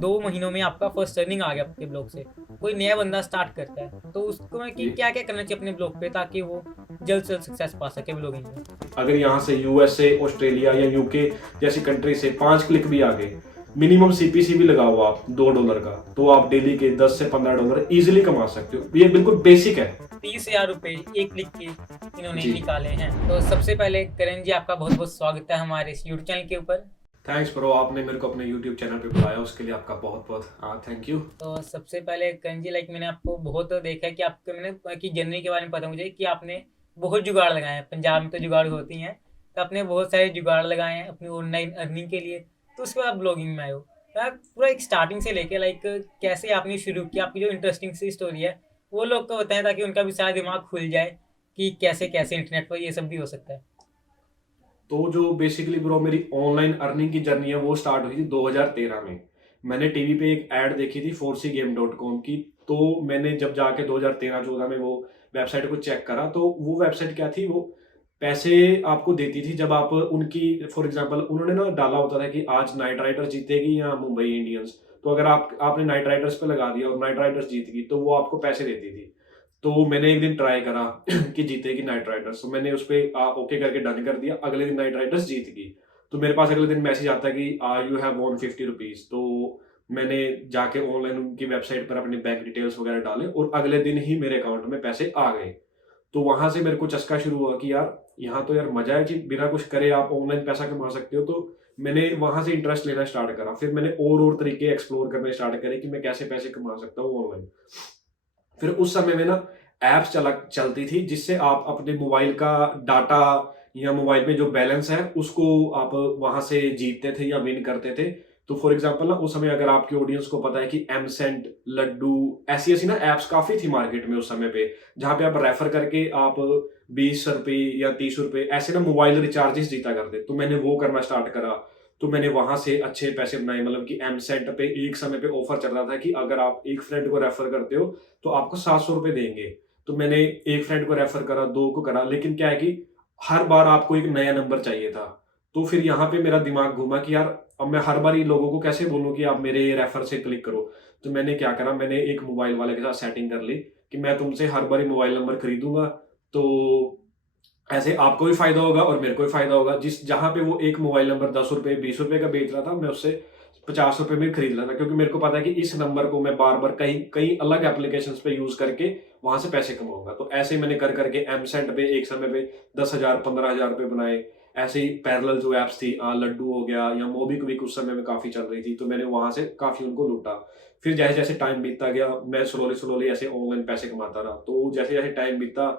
2 महीनों में आपका फर्स्ट अर्निंग आ गया आपके ब्लॉग से। कोई नया बंदा स्टार्ट करता है, तो उसको मैं कि जी। क्या-क्या करना चाहिए अपने ब्लॉग पे ताकि वो जल्द से जल्द सक्सेस पा सके ब्लॉगिंग में? अगर यहाँ से यूएसए, ऑस्ट्रेलिया या यूके जैसी कंट्री से 5 क्लिक भी आ गए, मिनिमम सीपीसी भी लगाओ आप $2 का, तो आप डेली के 10 से $15 ईज़िली कमा सकते हो। ये बिल्कुल बेसिक है। 30,000 रुपए एक क्लिक के इन्होंने जी। निकाले हैं। तो सबसे पहले करण जी आपका बहुत-बहुत स्वागत है हमारे इस यूट्यूब चैनल के ऊपर। थैंक्स ब्रो, आपने मेरे को अपने यूट्यूब चैनल पे बुलाया, उसके लिए आपका बहुत-बहुत थैंक यू। तो सबसे पहले करण जी मैंने आपको बहुत देखा है कि आपके मैंने की जर्नी के बारे में पता मुझे कि आपने बहुत जुगाड़ लगाए हैं। पंजाब में तो जुगाड़ होती हैं, तो आपने बहुत सारे जुगाड़ लगाए हैं अपनी ऑनलाइन अर्निंग के लिए, तो उसके बाद ब्लॉगिंग में आए हो। पूरा एक स्टार्टिंग से लेके कैसे आपने शुरू किया, आपकी जो इंटरेस्टिंग सी स्टोरी है, वो लोग को बताएँ ताकि उनका भी शायद दिमाग खुल जाए कि कैसे-कैसे इंटरनेट पर ये सब भी हो सकता है। तो जो बेसिकली ब्रो मेरी ऑनलाइन अर्निंग की जर्नी है वो स्टार्ट हुई थी 2013 में। मैंने टीवी पे एक ऐड देखी थी 4cgame.com की। तो मैंने जब जाके 2013-14 में वो वेबसाइट को चेक करा, तो वो वेबसाइट क्या थी, वो पैसे आपको देती थी जब आप उनकी, फॉर एग्जांपल उन्होंने ना डाला होता था कि आज नाइट राइडर्स जीतेगी या मुंबई इंडियंस। तो अगर आपने नाइट राइडर्स पे लगा दिया और नाइट राइडर्स जीत गई, तो वो आपको पैसे देती थी। तो मैंने एक दिन ट्राई करा कि जीतेगी नाइट राइडर्स, तो मैंने उस पे ओके करके डन कर दिया। अगले दिन नाइट राइडर्स जीत गई, तो मेरे पास अगले दिन मैसेज आता है कि यू हैव वॉन ₹50। तो मैंने जाके ऑनलाइन उनकी वेबसाइट पर अपने बैंक डिटेल्स वगैरह डाले और अगले दिन ही मेरे अकाउंट में पैसे आ गए। तो वहां से मेरे को चस्का शुरू हुआ कि यार यहाँ तो यार मजा है कि बिना कुछ करे आप ऑनलाइन पैसा कमा सकते हो। तो मैंने वहां से इंटरेस्ट लेना स्टार्ट करा। फिर मैंने और तरीके एक्सप्लोर करने स्टार्ट करे कि मैं कैसे पैसे कमा सकता हूँ ऑनलाइन। फिर उस समय में ना ऐप्स चलती थी जिससे आप अपने मोबाइल का डाटा या मोबाइल में जो बैलेंस है उसको आप वहां से जीतते थे या विन करते थे। तो फॉर एग्जांपल ना, उस समय अगर आपकी ऑडियंस को पता है कि एम सेंट, लड्डू, ऐसी ऐसी ना ऐप्स काफी थी मार्केट में उस समय पे, जहां पे आप रेफर करके आप ₹20 या ₹30 ऐसे ना मोबाइल रिचार्जेस जीता करते। तो मैंने वो करना स्टार्ट करा। तो मैंने वहां से अच्छे पैसे बनाए, मतलब कि एम सेंट पे एक समय पे ऑफर चल रहा था कि अगर आप एक फ्रेंड को रेफर करते हो तो आपको ₹700 देंगे। तो मैंने एक फ्रेंड को रेफर करा, 2 को करा, लेकिन क्या है कि हर बार आपको एक नया नंबर चाहिए था। तो फिर यहाँ पे मेरा दिमाग घूमा कि यार अब मैं हर बार ये लोगों को कैसे बोलूँ कि आप मेरे रेफर से क्लिक करो। तो मैंने क्या करा, मैंने एक मोबाइल वाले के साथ सेटिंग कर ली कि मैं तुमसे हर बार ही मोबाइल नंबर खरीदूँगा। तो ऐसे आपको भी फ़ायदा होगा और मेरे को भी फ़ायदा होगा। जिस जहाँ पे वो एक मोबाइल नंबर ₹10, ₹20 का बेच रहा था, मैं उससे ₹50 में खरीद लेता, क्योंकि मेरे को पता है कि इस नंबर को मैं बार-बार कई कई अलग एप्लीकेशंस पे यूज़ करके वहाँ से पैसे कमाऊँगा। तो ऐसे ही मैंने कर-कर के एमसेंट पे एक समय पे 10,000 ₹15,000 बनाए। ऐसे ही पैरेलल जो ऐप्स थी, लड्डू हो गया या मोबीक्विक उस समय में काफ़ी चल रही थी, तो मैंने वहाँ से काफ़ी उनको लूटा। फिर जैसे-जैसे टाइम बीतता गया, मैं स्लोली-स्लोली ऐसे ऑनलाइन पैसे कमाता रहा। तो जैसे-जैसे टाइम बीता,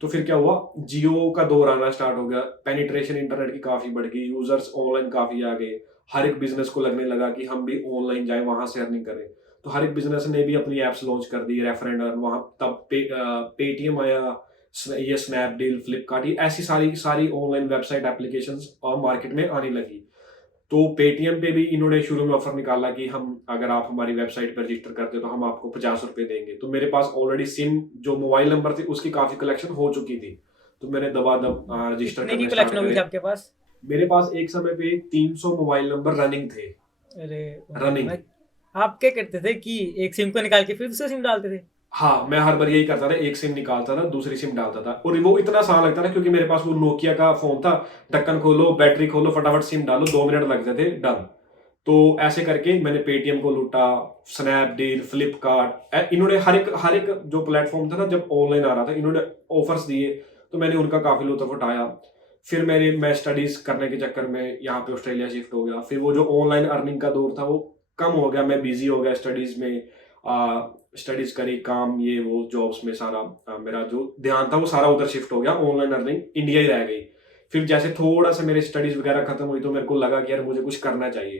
तो फिर क्या हुआ, जियो का दौर आना स्टार्ट हो गया। पेनिट्रेशन इंटरनेट की काफ़ी बढ़ गई, यूज़र्स ऑनलाइन काफ़ी आ गए। हर एक बिज़नेस को लगने लगा कि हम भी ऑनलाइन जाएँ, वहाँ से अर्निंग करें। तो हर एक बिज़नेस ने भी अपनी ऐप्स लॉन्च कर दी, रेफर एंड अर्न। वहाँ तब पेटीएम आया, ये स्नैपडील, फ्लिपकार्ट, ये ऐसी सारी सारी ऑनलाइन वेबसाइट एप्लीकेशंस मार्केट में आने लगी। तो पेटीएम पे भी इन्होंने शुरू में ऑफर निकाला कि हम, अगर आप हमारी वेबसाइट पर रजिस्टर करते हो तो हम आपको ₹50 देंगे। तो मेरे पास ऑलरेडी सिम, जो मोबाइल नंबर थे, उसकी काफ़ी कलेक्शन हो चुकी थी। तो मैंने दबा-दब रजिस्टर कितने की करने कलेक्शन स्टार्ट होगी थी करे। आपके पास? मेरे पास एक समय पे 300 मोबाइल नंबर रनिंग थे। अरे वाह! रनिंग। आप क्या करते थे कि एक सिम को निकाल के फिर दूसरा सिम डालते थे? हाँ, मैं हर बार यही करता था, एक सिम निकालता था, दूसरी सिम डालता था, और वो इतना आसान लगता था क्योंकि मेरे पास वो नोकिया का फ़ोन था। ढक्कन खोलो, बैटरी खोलो, फटाफट सिम डालो, 2 मिनट लगते थे, डन। तो ऐसे करके मैंने पेटीएम को लूटा, स्नैपडील, फ्लिपकार्ट, इन्होंने हर एक जो प्लेटफ़ॉर्म था ना, जब ऑनलाइन आ रहा था, इन्होंने ऑफ़र्स दिए, तो मैंने उनका काफ़ी लुत्फ़ उठाया। फिर मैं स्टडीज़ करने के चक्कर में यहाँ पे ऑस्ट्रेलिया शिफ्ट हो गया। फिर वो जो ऑनलाइन अर्निंग का दौर था, वो कम हो गया, मैं बिज़ी हो गया स्टडीज़ में। स्टडीज़ करी, काम, ये वो जॉब्स में सारा मेरा जो ध्यान था वो सारा उधर शिफ्ट हो गया, ऑनलाइन अर्निंग इंडिया ही रह गई। फिर जैसे थोड़ा-सा मेरी स्टडीज़ वगैरह खत्म हुई, तो मेरे को लगा कि यार मुझे कुछ करना चाहिए।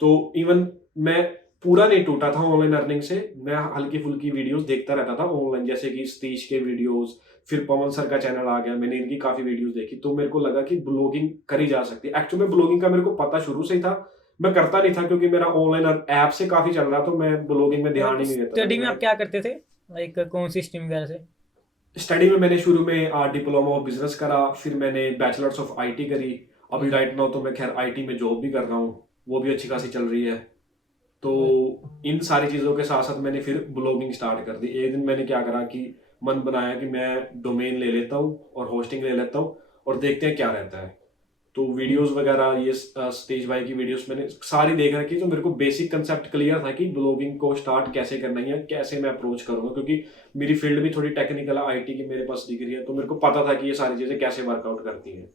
तो इवन मैं पूरा नहीं टूटा था ऑनलाइन अर्निंग से, मैं हल्की-फुल्की वीडियोज़ देखता रहता था ऑनलाइन, जैसे कि सतीश के वीडियोज़, फिर पवन सर का चैनल आ गया, मैंने इनकी काफ़ी वीडियोज़ देखी, तो मेरे को लगा कि ब्लॉगिंग करी जा सकती है। एक्चुअल में ब्लॉगिंग का मेरे को पता शुरू से ही था, मैं करता नहीं था क्योंकि मेरा ऑनलाइन ऐप से काफ़ी चल रहा, तो मैं ब्लॉगिंग में ध्यान तो ही नहीं देता था। स्टडी में मैं आप क्या करते थे? कौन सी स्ट्रीम वगैरह से? स्टडी में मैंने शुरू में डिप्लोमा ऑफ बिज़नेस करा, फिर मैंने बैचलर्स ऑफ आईटी करी। अभी हुँ। राइट नाउ तो मैं खैर आईटी में जॉब भी कर रहा हूँ, वो भी अच्छी खासी चल रही है। तो इन सारी चीज़ों के साथ साथ मैंने फिर ब्लॉगिंग स्टार्ट कर दी। एक दिन मैंने क्या करा कि मन बनाया कि मैं डोमेन ले लेता हूँ और होस्टिंग ले लेता हूँ और देखते हैं क्या रहता है। तो वीडियोस वगैरह ये स्टेज भाई की वीडियोस मैंने सारी देख रखी, तो मेरे को बेसिक कंसेप्ट क्लियर था कि ब्लॉगिंग को स्टार्ट कैसे करना है, कैसे मैं अप्रोच करूंगा, क्योंकि मेरी फील्ड भी थोड़ी टेक्निकल है, आईटी की मेरे पास डिग्री है, तो मेरे को पता था कि ये सारी चीज़ें कैसे वर्कआउट करती हैं।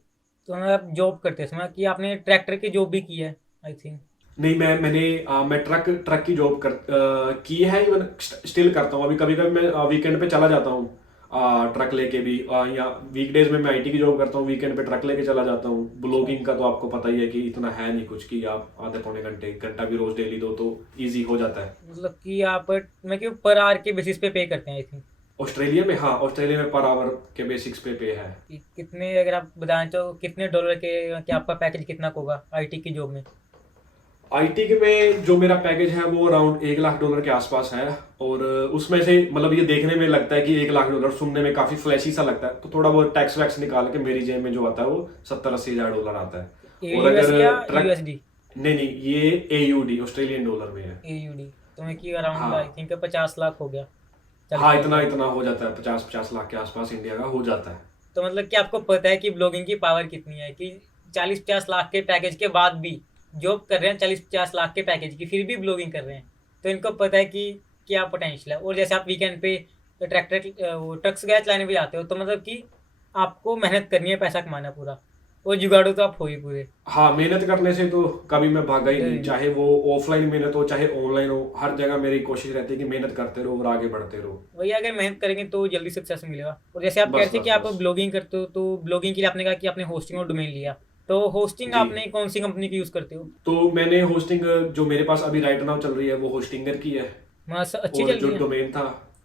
तो आप जॉब करते समय कि आपने ट्रैक्टर की जॉब भी की है आई थिंक। नहीं, मैं ट्रक ट्रक की जॉब की है, इवन स्टिल करता हूँ। अभी कभी कभी मैं वीकेंड पे चला जाता हूँ ट्रक लेके भी, या वीकडेज में मैं आईटी की जॉब करता हूँ, वीकेंड पे ट्रक लेके चला जाता हूँ। ब्लॉगिंग का तो आपको पता ही है कि इतना है नहीं कुछ, कि आप आधे पौने घंटे घंटा भी रोज डेली दो तो इजी हो जाता है। मतलब कि आप मैं क्यों पर आवर के बेसिस पे पे करते हैं आई थिंक। ऑस्ट्रेलिया में, हाँ, ऑस्ट्रेलिया में पर आवर के बेसिक्स पे है। कि कितने, अगर आप बताएं तो कितने डॉलर के कि आपका पैकेज कितना का होगा आईटी की जॉब में। आईटी के में जो मेरा पैकेज है वो अराउंड $1 लाख के आसपास है। और उसमें से मतलब ये देखने में लगता है कि $1 लाख, सुनने में काफी फ्लैशी सा लगता है, तो थोड़ा बहुत टैक्स वैक्स निकाल के मेरी जेब में जो आता है वो 70-80 हज़ार डॉलर आता है। और यूएस अगर या ट्रक, यूएसडी। नहीं नहीं, ये एयूडी ऑस्ट्रेलियन डॉलर में है। एयूडी तो मैं कि अराउंड आई हाँ थिंक 50 लाख हो गया, चालीस हाँ, पचास इतना लाख इतना हो जाता है, 50-50 लाख के आसपास इंडिया का हो जाता है। तो मतलब कि आपको पता है कि ब्लॉगिंग की पावर कितनी है, कि 40-50 लाख के पैकेज के बाद भी जॉब कर रहे हैं, 40-50 लाख के पैकेज की, फिर भी ब्लॉगिंग कर रहे हैं। तो इनको पता है कि क्या पोटेंशियल है। और जैसे आप वीकेंड पे ट्रैक्टर वो ट्रक्स गैस चलाने भी जाते हो, तो मतलब कि आपको मेहनत करनी है, पैसा कमाना है पूरा, और जुगाड़ू तो आप हो ही पूरे। हाँ, मेहनत करने से तो कभी मैं भागा ही डर नहीं, ही नहीं। चाहे वो ऑफलाइन मेहनत हो चाहे ऑनलाइन हो, हर जगह मेरी कोशिश रहती है कि मेहनत करते रहो और आगे बढ़ते रहो। वही, अगर मेहनत करेंगे तो जल्दी सक्सेस मिलेगा। और जैसे आप कह बस रहे थे बस कि आप बस। ब्लॉगिंग करते हो, तो ब्लॉगिंग के लिए आपने कहा कि आपने होस्टिंग और डोमेन लिया, तो होस्टिंग जी, आपने कौन सी कंपनी की यूज़ करते हो। तो मैंने होस्टिंग, जो मेरे पास अभी राइट नाउ चल रही है वो होस्टिंगर की है। मस्त अच्छी और चल रही है।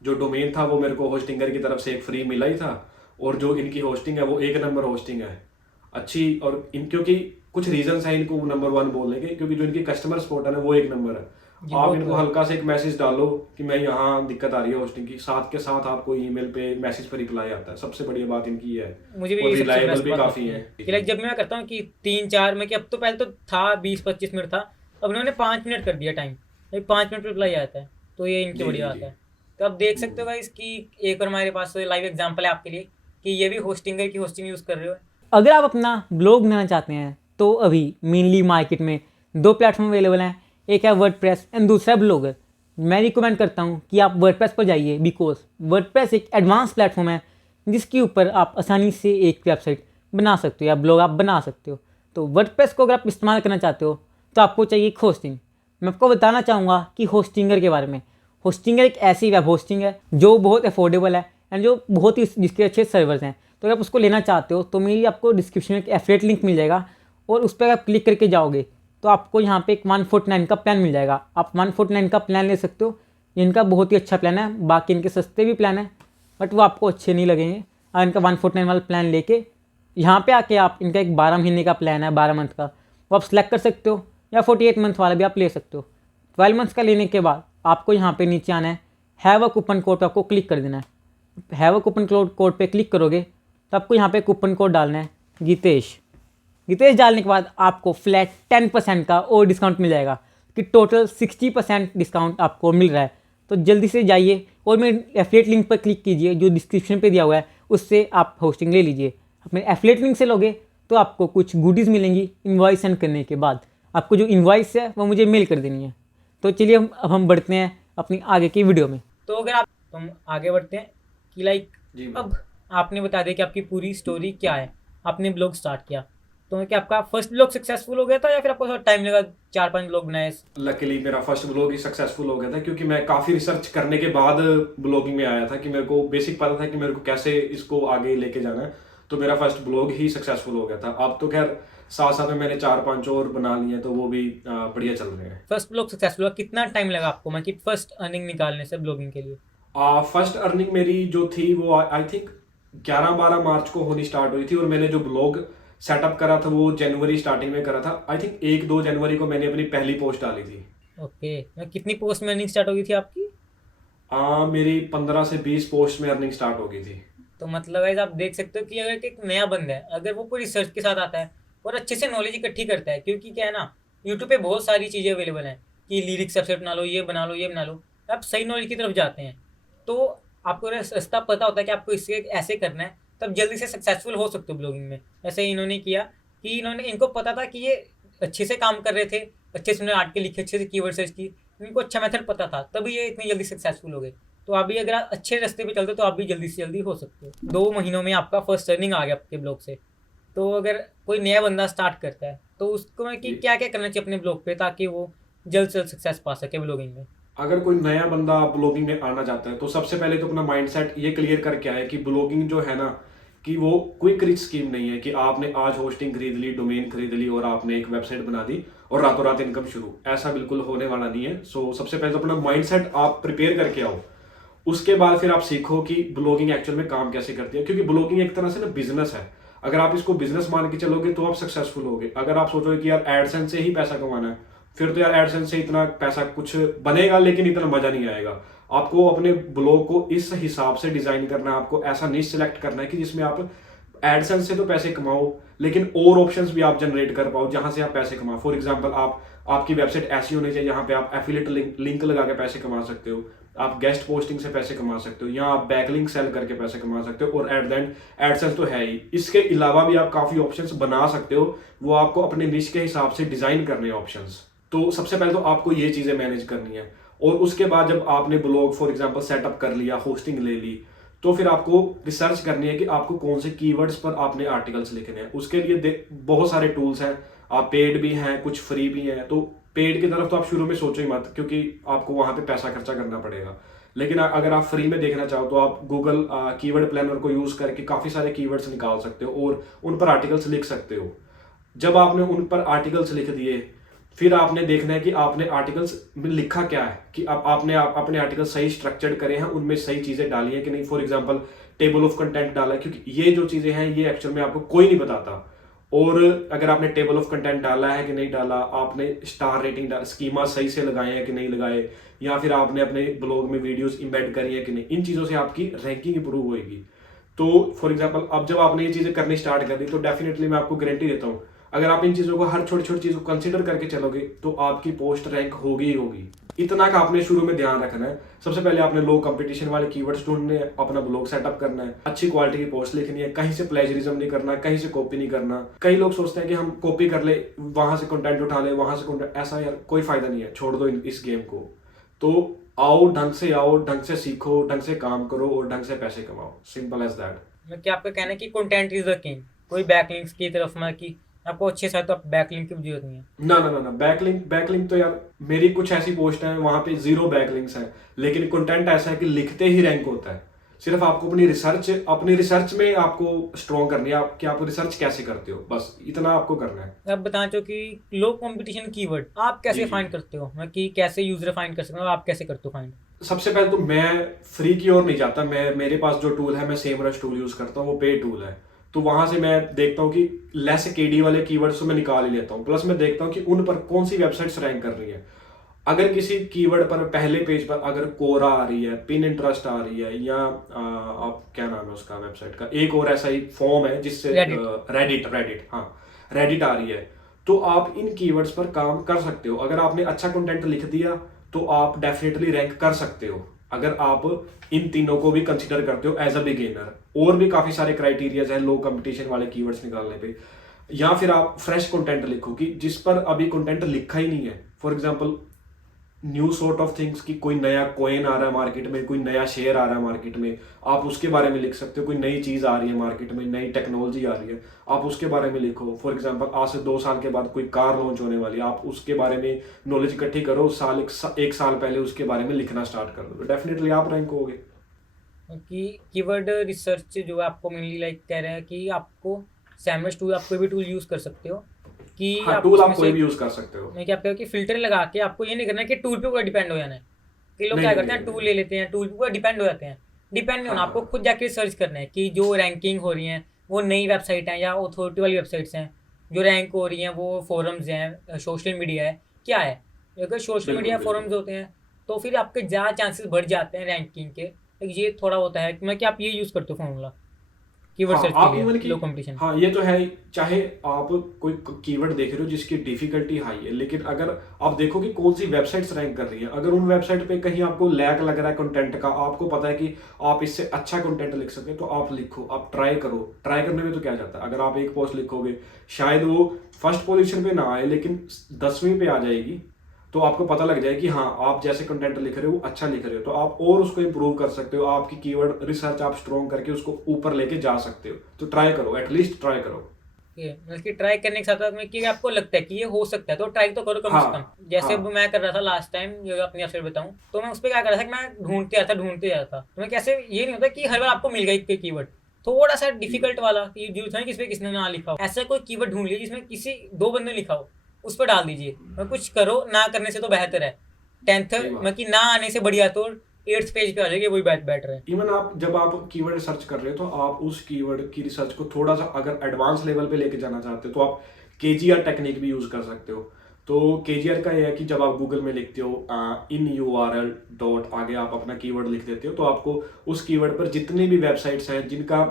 जो डोमेन था वो मेरे को होस्टिंगर की तरफ से एक फ्री मिला ही था। और जो इनकी होस्टिंग है वो एक नंबर होस्टिंग है, अच्छी। और इन क्योंकि कुछ रीजंस हैं इनको नंबर वन बोलने के, क्योंकि जो इनकी कस्टमर सपोर्ट है ना वो एक नंबर है। जी आप बहुत इनको बढ़िया। हल्का से एक मैसेज डालो कि मैं यहाँ दिक्कत आ रही है होस्टिंग की, साथ के साथ आपको ईमेल पे मैसेज पर रिप्लाई आता है। सबसे बढ़िया बात इनकी ये है। मुझे भी और यही सबसे रिलायबल बेस्ट भी बात काफ़ी लगती है है। कि लाइक जब मैं करता हूँ कि 3-4 में, कि अब तो पहले तो था 20-25 मिनट था, अब उन्होंने 5 मिनट कर दिया टाइम, लाइक 5 मिनट रिप्लाई आता है। तो ये इनकी जी बढ़िया जी बात जी। है। तो आप देख सकते हो गाइस कि एक और हमारे पास लाइव एग्जांपल है आपके लिए, कि ये भी होस्टिंगर की होस्टिंग यूज़ कर रहे हो। अगर आप अपना ब्लॉग बनाना चाहते हैं तो अभी मेनली मार्केट में 2 प्लेटफॉर्म अवेलेबल हैं, एक है वर्डप्रेस एंड दूसरा है ब्लॉगर। मैं रिकमेंड करता हूँ कि आप वर्डप्रेस पर जाइए, बिकॉज वर्डप्रेस एक एडवांस प्लेटफॉर्म है जिसके ऊपर आप आसानी से एक वेबसाइट बना सकते हो या ब्लॉग आप बना सकते हो। तो वर्डप्रेस को अगर आप इस्तेमाल करना चाहते हो तो आपको चाहिए एक होस्टिंग। मैं आपको बताना चाहूँगा कि होस्टिंगर के बारे में। होस्टिंगर एक ऐसी वेब होस्टिंग है जो बहुत अफोर्डेबल है एंड जो बहुत ही जिसके अच्छे सर्वर्स हैं। तो अगर आप उसको लेना चाहते हो तो मेरी आपको डिस्क्रिप्शन में एक एफिलिएट लिंक मिल जाएगा, और उस पर आप क्लिक करके जाओगे तो आपको यहाँ पे एक 149 का प्लान मिल जाएगा। आप 149 का प्लान ले सकते हो। इनका बहुत ही अच्छा प्लान है, बाकी इनके सस्ते भी प्लान है बट वो आपको अच्छे नहीं लगेंगे। और इनका 149 वाला प्लान लेके यहाँ पे आके आप इनका एक 12 महीने का प्लान है, 12 मंथ का, वो आप सिलेक्ट कर सकते हो, या 48 मंथ वाला भी आप ले सकते हो। 12 मंथ्स का लेने के बाद आपको यहाँ पे नीचे आना है, हैव अ कूपन कोड पे आपको क्लिक कर देना है। हैव अ कूपन कोड पे क्लिक करोगे तो आपको यहाँ पे कूपन कोड डालना है गीतेश। गीतेश डालने के बाद आपको फ्लैट 10% का और डिस्काउंट मिल जाएगा, कि टोटल 60% डिस्काउंट आपको मिल रहा है। तो जल्दी से जाइए और मेरे एफिलिएट लिंक पर क्लिक कीजिए जो डिस्क्रिप्शन पे दिया हुआ है, उससे आप होस्टिंग ले लीजिए। अपने एफिलिएट लिंक से लोगे तो आपको कुछ गुडीज़ मिलेंगी इनवॉइस सेंड करने के बाद। आपको जो इनवॉइस है वो मुझे मेल कर देनी है। तो चलिए हम बढ़ते हैं अपनी आगे की वीडियो में। तो अगर आप हम आगे बढ़ते हैं कि लाइक जी अब आपने बता दिया कि आपकी पूरी स्टोरी क्या है। आपने ब्लॉग स्टार्ट किया तो क्या आपका फर्स्ट ब्लॉग सक्सेसफुल हो गया था, या फिर आपको थोड़ा टाइम लगा, 4-5 ब्लॉग बनाए। लकीली मेरा फर्स्ट ब्लॉग ही सक्सेसफुल हो गया था, क्योंकि मैं काफ़ी रिसर्च करने के बाद ब्लॉगिंग में आया था कि मेरे को बेसिक पता था कि मेरे को कैसे इसको आगे लेके जाना है। तो मेरा फर्स्ट ब्लॉग ही सक्सेसफुल हो गया था। अब तो खैर साथ साथ में मैंने 4-5 और बना लिए हैं, तो वो भी बढ़िया चल रहे हैं। फर्स्ट ब्लॉग सक्सेसफुल हुआ, कितना टाइम लगा आपको मैं कि फर्स्ट अर्निंग निकालने से ब्लॉगिंग के लिए। फर्स्ट अर्निंग मेरी जो थी वो आई थिंक 11-12 मार्च को होनी स्टार्ट हुई थी, और मैंने जो ब्लॉग सेटअप करा था वो जनवरी स्टार्टिंग में करा था। आई थिंक 1-2 जनवरी को मैंने अपनी पहली पोस्ट डाली थी। ओके, मैं कितनी पोस्ट में अर्निंग स्टार्ट हो गई थी आपकी। मेरी 15 से 20 पोस्ट में अर्निंग स्टार्ट हो गई थी। तो मतलब गाइस आप देख सकते हो कि अगर एक नया बंदा है, अगर वो पूरी रिसर्च के साथ आता है और अच्छे से नॉलेज इकट्ठी करता है, क्योंकि क्या है ना, यूट्यूब पे बहुत सारी चीज़ें अवेलेबल हैं, कि लिरिक्स वेबसाइट बना लो, ये बना लो, ये बना लो, आप सही नॉलेज की तरफ जाते हैं। तो आपको रास्ता पता होता है कि आपको इससे ऐसे करना है, तब जल्दी से सक्सेसफुल हो सकते हो ब्लॉगिंग में। जैसे इन्होंने किया कि इनको पता था कि ये अच्छे से काम कर रहे थे, अच्छे से उन्होंने आर्टिकल लिखे, अच्छे से कीवर्ड सर्च की, इनको अच्छा मेथड पता था, तभी ये इतनी जल्दी सक्सेसफुल हो गए। तो अभी अगर आप अच्छे रास्ते पे चलते हो तो आप भी जल्दी से जल्दी हो सकते हो। 2 महीनों में आपका फर्स्ट अर्निंग आ गया आपके ब्लॉग से। तो अगर कोई नया बंदा स्टार्ट करता है तो उसको मैं कि ये क्या क्या करना चाहिए अपने ब्लॉग पे, ताकि वो जल्द से जल्द सक्सेस पा सके ब्लॉगिंग में। अगर कोई नया बंदा ब्लॉगिंग में आना चाहता है तो सबसे पहले तो अपना माइंडसेट ये क्लियर करके आए कि ब्लॉगिंग जो है ना, कि वो क्विक रिच स्कीम नहीं है कि आपने आज होस्टिंग खरीद ली, डोमेन खरीद ली और आपने एक वेबसाइट बना दी और रातों रात इनकम शुरू। ऐसा बिल्कुल होने वाला नहीं है। सो सबसे पहले तो अपना माइंडसेट आप प्रिपेयर करके आओ। उसके बाद फिर आप सीखो कि ब्लॉगिंग एक्चुअल में काम कैसे करती है, क्योंकि ब्लॉगिंग एक तरह से ना बिजनेस है। अगर आप इसको बिजनेस मान के चलोगे तो आप सक्सेसफुल होगे। अगर आप सोचोगे कि यार एडसेंस से ही पैसा कमाना है, फिर तो यार एडसेंस से इतना पैसा कुछ बनेगा लेकिन इतना मजा नहीं आएगा। आपको अपने ब्लॉग को इस हिसाब से डिजाइन करना है, आपको ऐसा निश सिलेक्ट करना है कि जिसमें आप एडसेंस से तो पैसे कमाओ लेकिन और ऑप्शंस भी आप जनरेट कर पाओ जहां से आप पैसे कमाओ। फॉर एग्जांपल आपकी वेबसाइट ऐसी होनी चाहिए जहां पे आप एफिलिएट लिंक लगा के पैसे कमा सकते हो, आप गेस्ट पोस्टिंग से पैसे कमा सकते हो, या आप बैकलिंक सेल करके पैसे कमा सकते हो, और एट द एंड एडसेंस तो है ही। इसके अलावा भी आप काफी ऑप्शंस बना सकते हो, वो आपको अपने निश के हिसाब से डिजाइन करने हैं ऑप्शंस। तो सबसे पहले तो आपको ये चीजें मैनेज करनी है। और उसके बाद जब आपने ब्लॉग फॉर एग्जांपल सेटअप कर लिया, होस्टिंग ले ली, तो फिर आपको रिसर्च करनी है कि आपको कौन से कीवर्ड्स पर आपने आर्टिकल्स लिखने हैं। उसके लिए बहुत सारे टूल्स हैं, आप पेड भी हैं, कुछ फ्री भी हैं। तो पेड की तरफ तो आप शुरू में सोचो ही मत, क्योंकि आपको वहां पे पैसा खर्चा करना पड़ेगा। लेकिन अगर आप फ्री में देखना चाहो तो आप गूगल कीवर्ड प्लानर को यूज करके काफी सारे कीवर्ड्स निकाल सकते हो और उन पर आर्टिकल्स लिख सकते हो। जब आपने उन पर आर्टिकल्स लिख दिए, फिर आपने देखना है कि आपने आर्टिकल्स में लिखा क्या है, कि आपने अपने आर्टिकल सही स्ट्रक्चर्ड करे हैं, उनमें सही चीजें डाली हैं कि नहीं। For example table of content डाला है, क्योंकि ये जो चीजें हैं ये एक्चुअल में आपको कोई नहीं बताता। और अगर आपने टेबल ऑफ कंटेंट डाला है कि नहीं डाला, आपने स्टार रेटिंग स्कीमा सही से लगाए हैं कि नहीं लगाए, या फिर आपने अपने ब्लॉग में वीडियोस इंबेड करी है कि नहीं, इन चीजों से आपकी रैंकिंग इंप्रूव होगी। तो फॉर एग्जांपल अब जब आपने ये चीजें करनी स्टार्ट कर दी तो डेफिनेटली मैं आपको गारंटी देता हूँ, अगर आप इन चीजों को हर छोटी छोटी चीज को कंसिडर करके चलोगे तो आपकी पोस्ट रैंक होगी ही होगी। इतना का आपने शुरू में ध्यान रखना है। सबसे पहले आपने लो कंपटीशन वाले कीवर्ड्स ढूंढने हैं, अपना ब्लॉग सेटअप करना है, अच्छी क्वालिटी की पोस्ट लिखनी है, कहीं से प्लेजरिज्म नहीं करना, कहीं से कॉपी नहीं करना। कई लोग सोचते हैं कि हम कॉपी कर ले, वहां से कंटेंट उठा ले, वहां से कंटेंट, ऐसा यार कोई फायदा नहीं है, छोड़ दो इस गेम को। तो आओ, ढंग से सीखो, ढंग से काम करो और ढंग से पैसे कमाओ। Simple as that. मैं क्या आपका कहना है कि कंटेंट इज द किंग, कोई बैकलिंक्स की तरफ में कि आपको अच्छे से तो आप बैकलिंक की भी जरूरत नहीं है। ना बैकलिंक तो यार मेरी कुछ ऐसी पोस्ट है वहां पे जीरो बैकलिंक्स है, लेकिन कंटेंट ऐसा है कि लिखते ही रैंक होता है। सिर्फ आपको अपनी रिसर्च में आपको स्ट्रॉन्ग करनी है, कि आप रिसर्च कैसे करते हो, बस इतना आपको करना है। आप बताना चाहो कि लो कंपटीशन कीवर्ड आप कैसे जी जी। फाइंड करते हो, मैं कि कैसे यूजर फाइंड कर सकते हो, आप कैसे करते हो फाइंड। सबसे पहले तो मैं फ्री की ओर नहीं जाता। मेरे पास जो टूल है, मैं सेमरश टूल यूज करता हूँ, वो पेड टूल है। तो वहां से मैं देखता हूँ कि लेस केडी वाले कीवर्ड्स तो मैं निकाल ही लेता हूँ, प्लस मैं देखता हूँ कि उन पर कौन सी वेबसाइट्स रैंक कर रही है। अगर किसी कीवर्ड पर पहले पेज पर अगर कोरा आ रही है, पिन इंटरेस्ट आ रही है, या आप क्या नाम है उसका वेबसाइट का, एक और ऐसा ही फॉर्म है जिससे रेडिट, हाँ, रेडिट आ रही है, तो आप इन कीवर्ड्स पर काम कर सकते हो। अगर आपने अच्छा कंटेंट लिख दिया तो आप डेफिनेटली रैंक कर सकते हो, अगर आप इन तीनों को भी कंसिडर करते हो एज अ बिगिनर। और भी काफी सारे क्राइटेरियाज हैं लो कंपटीशन वाले कीवर्ड्स निकालने पे। या फिर आप फ्रेश कंटेंट लिखो कि जिस पर अभी कंटेंट लिखा ही नहीं है। For example new sort of things, की कोई नया कॉइन आ रहा है मार्केट में, कोई नया शेयर आ रहा है मार्केट में, आप उसके बारे में लिख सकते हो। कोई नई चीज आ रही है मार्केट में, नई टेक्नोलॉजी आ रही है, आप उसके बारे में लिखो। फॉर एग्जांपल आज से 2 साल के बाद कोई कार लॉन्च होने वाली है, आप उसके बारे में नॉलेज इकट्ठी करो, एक साल पहले उसके बारे में लिखना स्टार्ट कर दो, तो डेफिनेटली आप रैंक होगे। कि कीवर्ड रिसर्च जो आपको मेनली लाइक कह रहे हैं कि आपको सैमरस टूल, आप कोई भी टूल यूज कर सकते हो कि हाँ, आप टूल उसमें आप कोई से। भी यूज कर सकते हो। मैं क्या आपका कि फिल्टर लगा के आपको ये नहीं करना है कि टूल पे पूरा डिपेंड हो जाना है। कई लोग नहीं क्या नहीं करते नहीं हैं, टूल नहीं। ले लेते हैं, टूल पे पूरा डिपेंड हो जाते हैं। डिपेंड नहीं हाँ होना, आपको हाँ। खुद जाके सर्च करना है कि जो रैंकिंग हो रही हैं वो नई वेबसाइट हैं या अथॉरिटी वाली वेबसाइट्स हैं, जो रैंक हो रही हैं वो फोरम्स हैं, सोशल मीडिया है, क्या है। अगर सोशल बिल्कुल मीडिया बिल्कुल। फोरम्स होते हैं तो फिर आपके ज़्यादा चांसेस बढ़ जाते हैं रैंकिंग के। तो ये थोड़ा होता है कि मैं कि आप ये यूज़ करते हो फॉर्मूला। कीवर्ड हाँ सर्च आप के इवन लिए कि लो कंपटीशन। हाँ ये तो है, चाहे आप कोई कीवर्ड देख रहे हो जिसकी डिफिकल्टी हाई है, लेकिन अगर आप देखो कि कौन सी वेबसाइट्स रैंक कर रही है, अगर उन वेबसाइट पे कहीं आपको लैग लग रहा है कंटेंट का, आपको पता है कि आप इससे अच्छा कंटेंट लिख सकते हैं, तो आप लिखो, आप ट्राई करो। ट्राई करने में तो क्या जाता है, अगर आप एक पोस्ट लिखोगे शायद वो फर्स्ट पोजीशन पे ना आए लेकिन 10वीं पे आ जाएगी, तो आपको पता लग जाए कि हाँ आप जैसे कंटेंट लिख रहे हो वो अच्छा लिख रहे हो, तो आप और उसको इम्प्रूव कर सकते हो, आपकी कीवर्ड रिसर्च आप स्ट्रॉन्ग करके उसको ऊपर लेके जा सकते हो। तो ट्राई करो, एटलीस्ट ट्राई करो। ये मतलब कि ट्राई करने के साथ साथ में कि आपको लगता है कि ये हो सकता है तो ट्राई तो करो कम से कम। हाँ जैसे हाँ अब मैं कर रहा था लास्ट टाइम, ये अपनी अफसर बताऊं, तो मैं उस पर क्या कर रहा था कि मैं ढूंढते जा रहा था। तो मैं कैसे, ये नहीं होता कि हर बार आपको मिल गई कोई कीवर्ड, थोड़ा सा जी डिफिकल्ट वाला कि जो था किस पे किसने ना लिखा हो, ऐसा कोई कीवर्ड ढूंढ लीजिए जिसमें किसी दो बंदे ने लिखा हो, उस पर डाल दीजिए। मैं कुछ करो, ना करने से तो बेहतर है। टेंथ सही मतलब बात। कि ना आने से बढ़िया तो 8th पेज पे आ जाएगी, वही बेटर है। इवन आप जब आप कीवर्ड रिसर्च कर रहे हो तो आप उस कीवर्ड की रिसर्च को थोड़ा सा अगर एडवांस लेवल पे लेके जाना चाहते हो तो आप केजीआर टेक्निक भी यूज कर सकते हो। तो केजीआर का ये है कि जब आप गूगल में लिखते हो इन यूआरएल डॉट आगे आप अपना कीवर्ड लिख देते हो, तो आपको उस कीवर्ड पर जितनी भी वेबसाइट्स हैं जिनका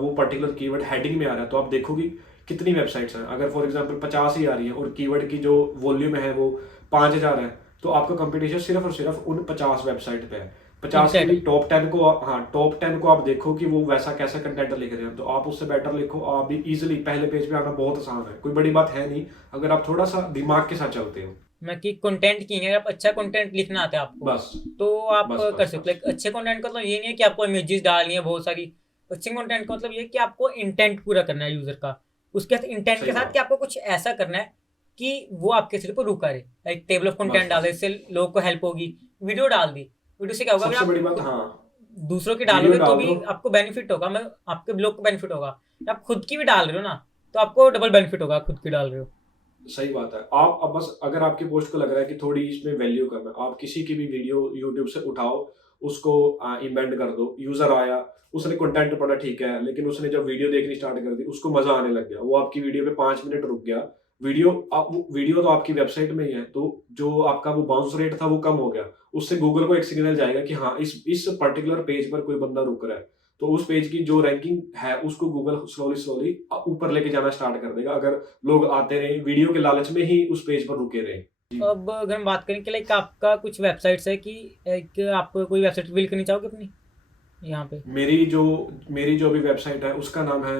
वो पर्टिकुलर कीवर्ड हेडिंग में आ रहा है, तो आप देखोगे कितनी वेबसाइट्स हैं। अगर फॉर एग्जांपल 50 ही आ रही है और कीवर्ड की जो वॉल्यूम है वो 5000 है, तो आपका कंपटीशन सिर्फ और सिर्फ उन 50 वेबसाइट पे है। 50 की भी एग्जैक्टली। टॉप 10 को हाँ टॉप 10 को आप देखो कि वो वैसा कैसा कंटेंट लिख रहे हैं, तो आप उससे बेटर लिखो, आप भी इजीली पहले पेज पे आना बहुत आसान है, कोई बड़ी बात है नहीं अगर आप थोड़ा सा दिमाग के साथ चलते हो। मैं कि कंटेंट की है, आप अच्छा कंटेंट लिखना आता है आपको, बस तो आप बस कर बस सकते हो। बस। लाइक अच्छे कंटेंट का मतलब ये नहीं है कि आपको इमेजेस डालनी है बहुत सारी। अच्छे कंटेंट का मतलब ये है कि आपको इंटेंट पूरा करना है यूजर का, उसके साथ इंटेंट सही के साथ कि बात। आपको कुछ ऐसा करना है कि वो आपके सिर को रुका रहे। लाइक टेबल ऑफ बस कंटेंट डाल दे, बस इससे लोगों को हेल्प होगी। वीडियो डाल दी, वीडियो से क्या होगा, अगर सबसे आप बड़ी बात, खुद हाँ दूसरों की वीडियो डालोगे तो डाल भी दो। आपको बेनिफिट होगा, मैं आपके ब्लॉग को बेनिफिट होगा। आप खुद की भी डाल रहे हो ना, तो आपको डबल बेनिफिट होगा, खुद की डाल रहे हो। सही बात है। आप अब बस अगर आपकी पोस्ट को लग रहा है कि थोड़ी इसमें वैल्यू कम है, आप किसी की भी वीडियो यूट्यूब से उठाओ, उसको इम्बेड कर दो, यूजर आया, उसने कंटेंट पढ़ा ठीक है, लेकिन उसने जब वीडियो देखनी स्टार्ट कर दी उसको मजा आने लग गया, वो आपकी वीडियो पे 5 मिनट रुक गया। वीडियो तो आपकी वेबसाइट में ही है, तो जो आपका वो बाउंस रेट था वो कम हो गया, उससे गूगल को एक सिग्नल जाएगा कि हाँ इस पर्टिकुलर पेज पर कोई बंदा रुक रहा है, तो उस पेज की जो रैंकिंग है उसको गूगल स्लोली स्लोली ऊपर लेके जाना स्टार्ट कर देगा, अगर लोग आते रहे वीडियो के लालच में ही उस पेज पर रुके रहे। जी। अब अगर हम बात करें कि लाइक आपका कुछ वेबसाइट्स है कि एक आप कोई वेबसाइट रिवील करनी चाहोगे अपनी यहाँ पे। मेरी जो मेरी जो अभी वेबसाइट है उसका नाम है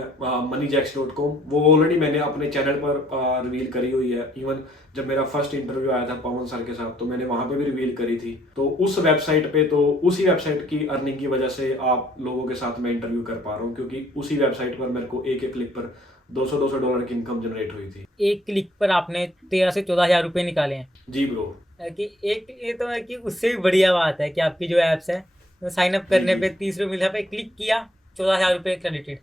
moneyjacks.com। वो ऑलरेडी मैंने अपने चैनल पर रिवील करी हुई है। इवन जब मेरा फर्स्ट इंटरव्यू आया था पवन सर के साथ, तो मैंने वहां पे भी रिवील करी थी। तो उस वेबसाइट पे, तो उसी वेबसाइट की अर्निंग की वजह से आप लोगों के साथ मैं इंटरव्यू कर पा रहा हूँ, क्योंकि उसी वेबसाइट पर मेरे को एक एक क्लिक पर $200 की इनकम जनरेट हुई थी। एक क्लिक पर आपने 13 से 14 हज़ार रुपये निकाले हैं। जी ब्रो। कि एक ये तो है कि उससे भी बढ़िया बात है कि आपकी जो ऐप्स है, तो साइन अप जी करने जी। पे 30 रुपये मिला, पे क्लिक किया, 14 हज़ार रुपये क्रेडिटेड।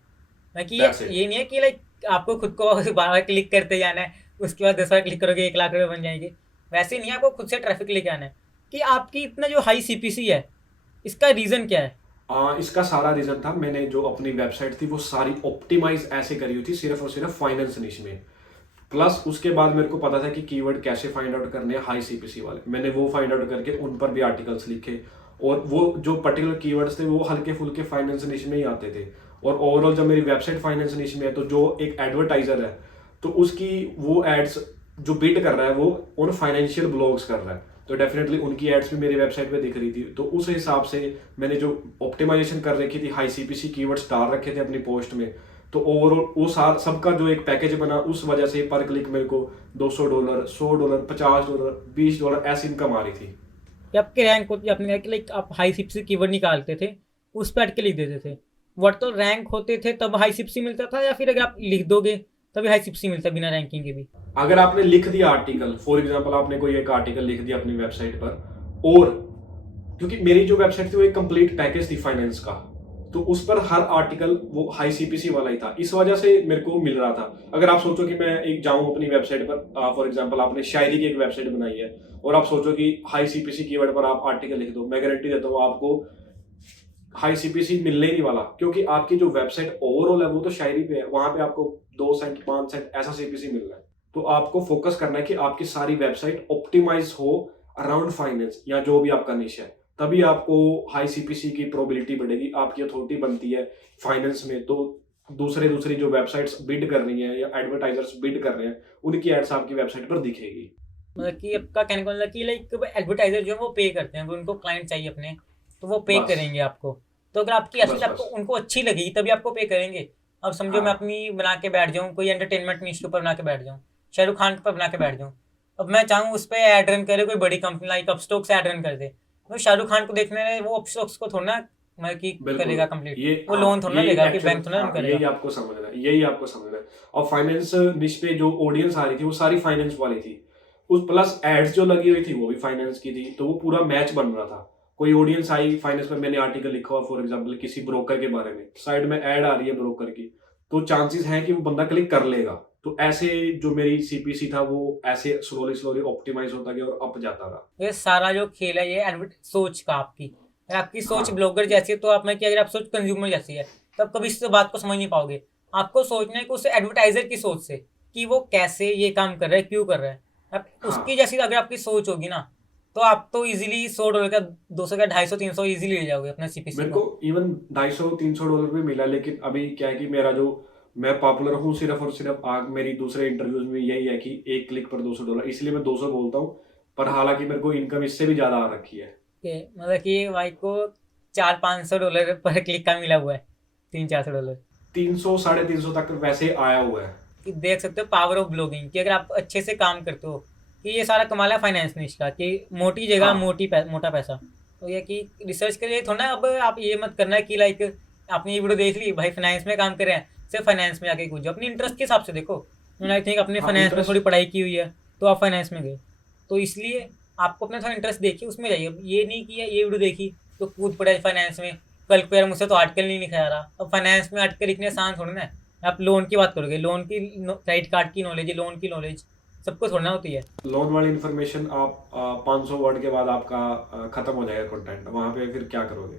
मैं कि दैट्स इट। ये नहीं है कि लाइक आपको खुद को बार बार क्लिक करते जाना है, उसके बाद 10 बार क्लिक करोगे 1 लाख रुपये बन जाएंगे। वैसे नहीं है, आपको खुद से ट्रैफिक लेके आना है। कि आपकी इतना जो हाई सीपीसी है, इसका रीज़न क्या है? इसका सारा रीजन था, मैंने जो अपनी वेबसाइट थी वो सारी ऑप्टिमाइज ऐसे करी हुई थी सिर्फ और सिर्फ फाइनेंस निश में। प्लस उसके बाद मेरे को पता था कि कीवर्ड कैसे फाइंड आउट करने हैं हाई सीपीसी वाले, मैंने वो फाइंड आउट करके उन पर भी आर्टिकल्स लिखे, और वो जो पर्टिकुलर कीवर्ड्स थे वो हल्के फुल्के फाइनेंस निश में ही आते थे। और ओवरऑल जब मेरी वेबसाइट फाइनेंस निश में है, तो जो एक एडवर्टाइजर है तो उसकी वो एड्स जो बिड कर रहा है वो उन फाइनेंशियल ब्लॉग्स कर रहा है, तो डेफिनेटली उनकी एड्स भी मेरी वेबसाइट पे दिख रही थी। तो उस हिसाब से मैंने जो ऑप्टिमाइजेशन कर रखी थी, हाई सीपीसी कीवर्ड्स डाल रखे थे अपनी पोस्ट में, तो ओवरऑल वो सबका जो एक पैकेज बना, उस वजह से पर क्लिक मेरे को $200, $100, $50, $20 ऐसी इनकम आ रही थी। कि आपके रैंक होती, आपने कहा कि लाइक आप हाई सीपीसी कीवर्ड निकालते थे, उस पर अटके लिख देते थे। व्हाट तो रैंक होते थे तब हाई सीपीसी मिलता था, या फिर अगर आप लिख दोगे तभी हाई सीपीसी मिलता है बिना रैंकिंग के भी? अगर आपने लिख दिया आर्टिकल, फॉर एग्जाम्पल आपने कोई एक आर्टिकल लिख दिया अपनी वेबसाइट पर, और क्योंकि मेरी जो वेबसाइट थी वो एक कंप्लीट पैकेज थी फाइनेंस का, तो उस पर हर आर्टिकल वो हाई सीपीसी वाला ही था, इस वजह से मेरे को मिल रहा था। अगर आप सोचो कि मैं एक जाऊं अपनी वेबसाइट पर, फॉर एग्जांपल आपने शायरी की एक वेबसाइट बनाई है, और आप सोचो कि हाई सीपीसी कीवर्ड पर आप आर्टिकल लिख दो, मैं गारंटी देता हूँ आपको हाई सीपीसी मिलने ही नहीं वाला, क्योंकि आपकी जो वेबसाइट ओवरऑल है वो तो शायरी पे है, वहां पे आपको 2 सेंट 5 सेंट ऐसा सीपीसी मिल रहा है। तो आपको फोकस करना है कि आपकी सारी वेबसाइट ऑप्टिमाइज हो अराउंड फाइनेंस या जो भी आपका निश है, तभी आपको हाई सीपीसी की प्रोबेबिलिटी बढ़ेगी, आपकी अथॉरिटी बनती है फाइनेंस में, तो दूसरे दूसरी जो वेबसाइट्स बिड कर रही हैं या एडवर्टाइजर्स बिड कर रहे हैं, उनकी एड्स आपकी वेबसाइट पर दिखेगी। मतलब कि आपका कहने का मतलब कि लाइक एडवर्टाइजर जो है वो पे करते हैं, अगर उनको क्लाइंट चाहिए अपने तो वो पे बस करेंगे आपको। तो अगर आपकी एसेट बस आपको बस। उनको अच्छी लगेगी तभी आपको पे करेंगे। अब समझो मैं हाँ अपनी बना के बैठ जाऊँ, कोई एंटरटेनमेंट न्यूज के ऊपर बना के बैठ जाऊँ, शाहरुख खान के ऊपर बना के बैठ जाऊँ, अब मैं चाहूँ उस पर एड रन करे कोई बड़ी company like Upstox ad run कर दे, तो शाहरुख खान को देखने में वो अपस्टॉक्स को थोड़ा ना मतलब कि बिल्कुल। करेगा कंप्लीट, ये वो लोन हाँ थोड़ा ना यही लेगा कि एक्चुअल, बैंक थोड़ा ना हाँ करेगा। यही आपको समझना है। और फाइनेंस निश पे जो ऑडियंस आ रही थी वो सारी फाइनेंस वाली थी, उस प्लस एड्स जो लगी हुई थी वो भी फाइनेंस की थी, तो वो पूरा मैच बन रहा था। कोई ऑडियंस आई फाइनेंस में, मैंने आर्टिकल लिखा हुआ फॉर एग्जांपल किसी ब्रोकर के बारे में, साइड में ऐड आ रही है ब्रोकर की, तो चांसेस हैं कि वो बंदा क्लिक कर लेगा। तो ऐसे जो मेरी सीपीसी था वो ऐसे स्लोली स्लोली ऑप्टिमाइज होता गया और अप जाता रहा। ये सारा जो खेल है ये एडवर्ट सोच का आपकी, अगर आपकी सोच हाँ ब्लॉगर जैसी है तो आप में कि अगर आप सोच कंज्यूमर जैसी है तो आप कभी इस बात को समझ नहीं पाओगे। आपको सोचना है कि उस एडवर्टाइजर की सोच से कि वो कैसे ये काम कर रहा है, क्यों कर रहा है। अब उसकी हाँ। जैसी अगर आपकी सोच होगी ना तो आप तो इजीली $100 का, 200 का, 250 300 इजीली ले जाओगे अपने सीपीसी मेरे को को। इवन 250-300 डॉलर भी मिला, लेकिन अभी क्या है कि मेरा जो, मैं पॉपुलर हूँ सिर्फ और सिर्फ आग, मेरी दूसरे इंटरव्यूज में यही है कि एक क्लिक पर $200, इसलिए मैं 200 बोलता हूँ। पर हालांकि मेरे को इनकम इससे भी ज्यादा आ रखी है। कि मतलब कि भाई को $400-500 पर क्लिक का मिला हुआ है, 300-400 डॉलर। 300-350 तक वैसे आया हुआ है। कि देख सकते हो पावर ऑफ ब्लॉगिंग कि अगर आप अच्छे से काम करते हो कि ये सारा कमाल है फाइनेंस निश का कि मोटी जगह हाँ मोटा पैसा। तो ये कि रिसर्च के लिए थोड़ा ना, अब आप ये मत करना कि लाइक आपने ये वीडियो देख ली भाई फाइनेंस में काम कर रहे हैं सिर्फ फाइनेंस में जाके कूद जाओ, अपनी इंटरेस्ट के हिसाब से देखो। आई थिंक अपने हाँ। फाइनेंस में थोड़ी इंटरेस्ट। पढ़ाई की हुई है तो आप फाइनेंस में गए, तो इसलिए आपको अपना थोड़ा इंटरेस्ट देखिए उसमें जाइए। अब ये नहीं कि ये वीडियो देखी तो कूद पड़े फाइनेंस में, कल को यार मुझसे तो आर्टिकल नहीं लिखा जा रहा। अब फाइनेंस में आर्टिकल लिखने आसान थोड़ी ना है। आप लोन की बात करोगे, लोन की क्रेडिट कार्ड की नॉलेज, लोन की नॉलेज सबको थोड़ा ना होती है। लोन वाली इन्फॉर्मेशन आप 500 वर्ड के बाद आपका खत्म हो जाएगा कंटेंट, वहां पे फिर क्या करोगे।